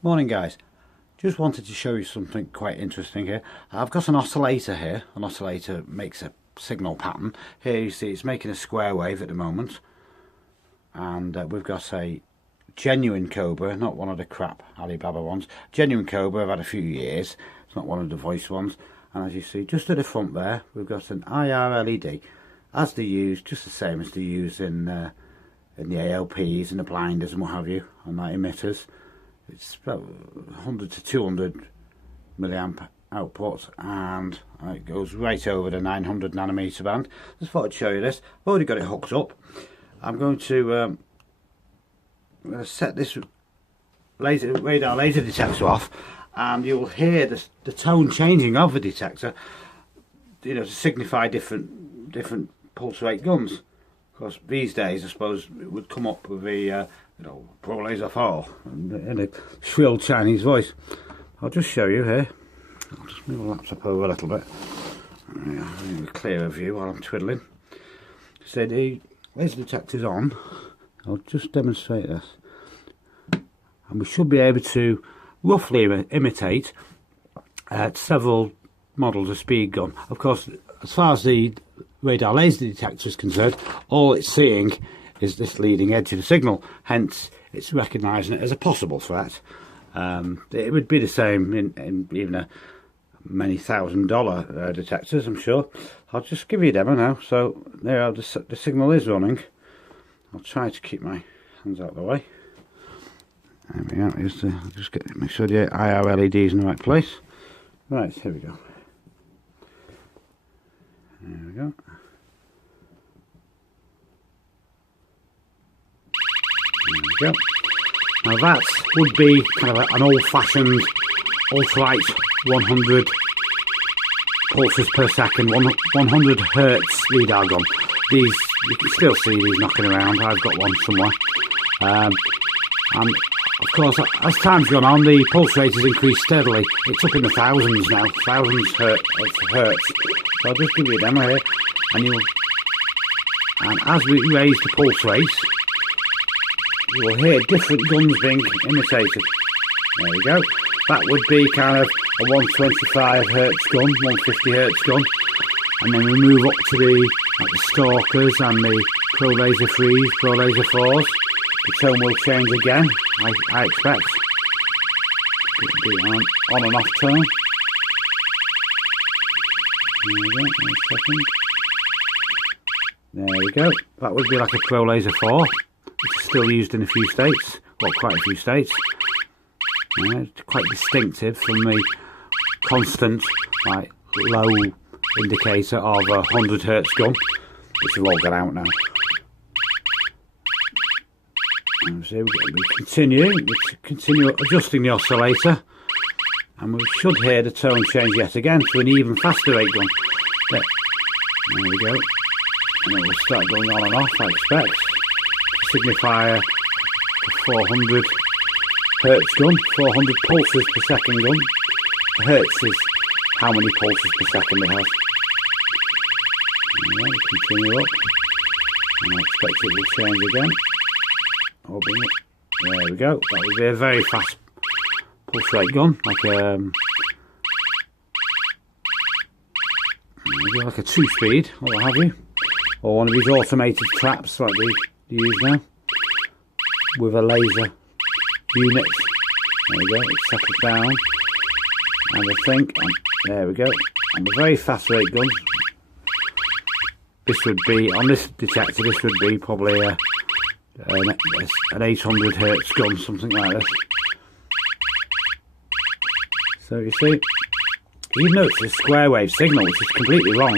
Morning guys, just wanted to show you something quite interesting here. I've got an oscillator here. An oscillator makes a signal pattern. Here you see it's making a square wave at the moment, and we've got a genuine Cobra, not one of the crap Alibaba ones. Genuine Cobra I've had a few years, it's not one of the voice ones. And as you see just at the front there we've got an IR LED, as they use, just the same as they use in the ALPs and the blinders and what have you, on that emitters. It's about 100 to 200 milliamp output, and it goes right over the 900 nanometer band. Just thought I'd show you this. I've already got it hooked up. I'm going to set this radar laser detector off, and you'll hear the tone changing of the detector, you know, to signify different pulse rate guns. Of course, these days I suppose it would come up with the you know, Pro Laser 4 in a shrill Chinese voice. I'll just show you here. I'll just move the laptop over a little bit. A clearer view while I'm twiddling. So the laser detector's on. I'll just demonstrate this. And we should be able to roughly imitate several models of speed gun. Of course, as far as the radar laser detector is concerned, all it's seeing is this leading edge of the signal, hence it's recognising it as a possible threat. It would be the same in even a many $1,000 detectors, I'm sure. I'll just give you a demo now. So there, the signal is running. I'll try to keep my hands out of the way. There we go. I'll just make sure the IR LED is in the right place. Right, here we go. There we go. There we go. Now that would be kind of an old-fashioned ultralight 100 pulses per second, 100 hertz Lidar gun. These, you can still see these knocking around. I've got one somewhere. And of course, as time's gone on, the pulse rate has increased steadily. It's up in the thousands now, thousands of hertz. So I'll just give you a demo here, and as we raise the pulse rate, you will hear different guns being imitated. There we go. That would be kind of a 125 hertz gun, 150 hertz gun, and then we move up to the Stalkers and the Pro Laser 3s, Pro Laser 4s. The tone will change again, I expect. It'll be on and off tone. There we go, 1 second. There we go. That would be like a Pro Laser 4. It's still used in a few states, well, quite a few states. It's quite distinctive from the constant, like, low indicator of a 100 hertz gun, which have all got out now. And so we continue adjusting the oscillator, and we should hear the tone change yet again to an even faster rate gun. There we go. And it will start going on and off, I expect. Signifier, 400 hertz gun, 400 pulses per second gun. Hertz is how many pulses per second it has. Right, continue up, and I expect it will change again. There we go. That would be a very fast pulse rate gun, like maybe like a 2-speed, or what have you, or one of these automated traps like they use now, with a laser unit. There we go. It settles down, and I think, there we go. And a very fast rate gun. This would be, on this detector, this would be probably an 800 hertz gun, something like this. So you see, even though it's a square wave signal, which is completely wrong,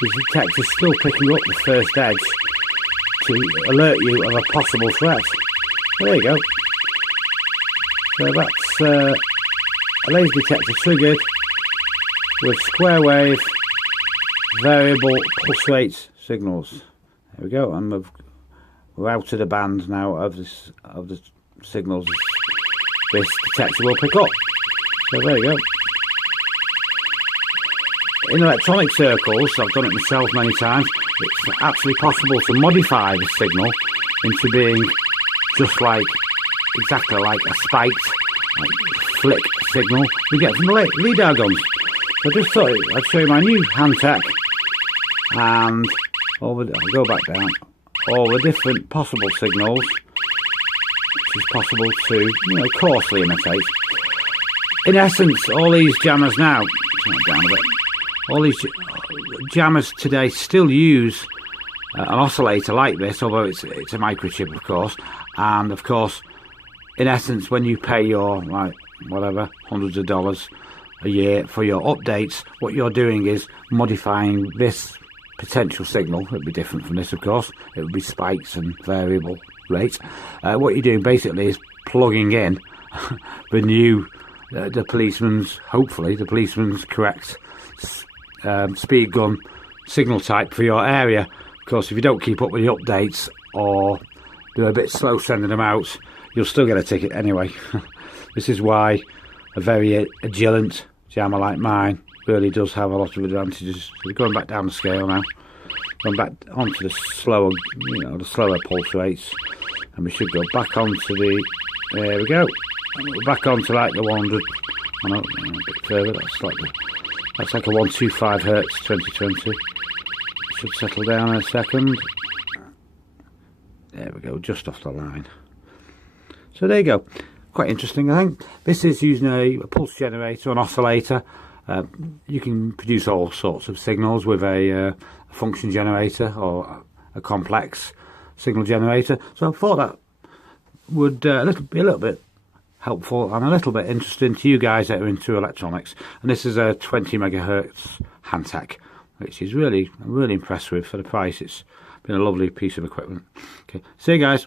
the detector is still picking up the first edge to alert you of a possible threat. So there you go. So that's a laser detector triggered with square wave variable pulse rate signals. There we go, and we're out of the band now of the signals this detector will pick up. So there you go. In electronic circles, I've done it myself many times, it's actually possible to modify the signal into being just like, exactly like a spiked flick signal we get from the Lidar guns. So I just thought I'd show you my new Hantek, and I'll go back down, all the different possible signals which is possible to, coarsely imitate. In essence, all these jammers now, turn it down a bit, all these jammers today still use an oscillator like this, although it's a microchip, of course. And of course, in essence, when you pay your whatever hundreds of dollars a year for your updates, what you're doing is modifying this potential signal. It would be different from this, of course. It would be spikes and variable rates. What you're doing basically is plugging in the new hopefully the policeman's correct speed gun signal type for your area. Of course, if you don't keep up with the updates or you're a bit slow sending them out, you'll still get a ticket anyway. This is why a very agilent jammer like mine really does have a lot of advantages. So we're going back down the scale now, going back onto the slower, the slower pulse rates, and we should go back onto the. There we go. We're back onto like the 100. I know, a bit further. That's like a 125 hertz 2020. Should settle down in a second. There we go, just off the line. So there you go. Quite interesting, I think. This is using a pulse generator, an oscillator. You can produce all sorts of signals with a function generator or a complex signal generator. So I thought that would be a little bit helpful and a little bit interesting to you guys that are into electronics. And this is a 20 megahertz Hantek, which is I'm really impressed with for the price. It's been a lovely piece of equipment. Okay, see you guys.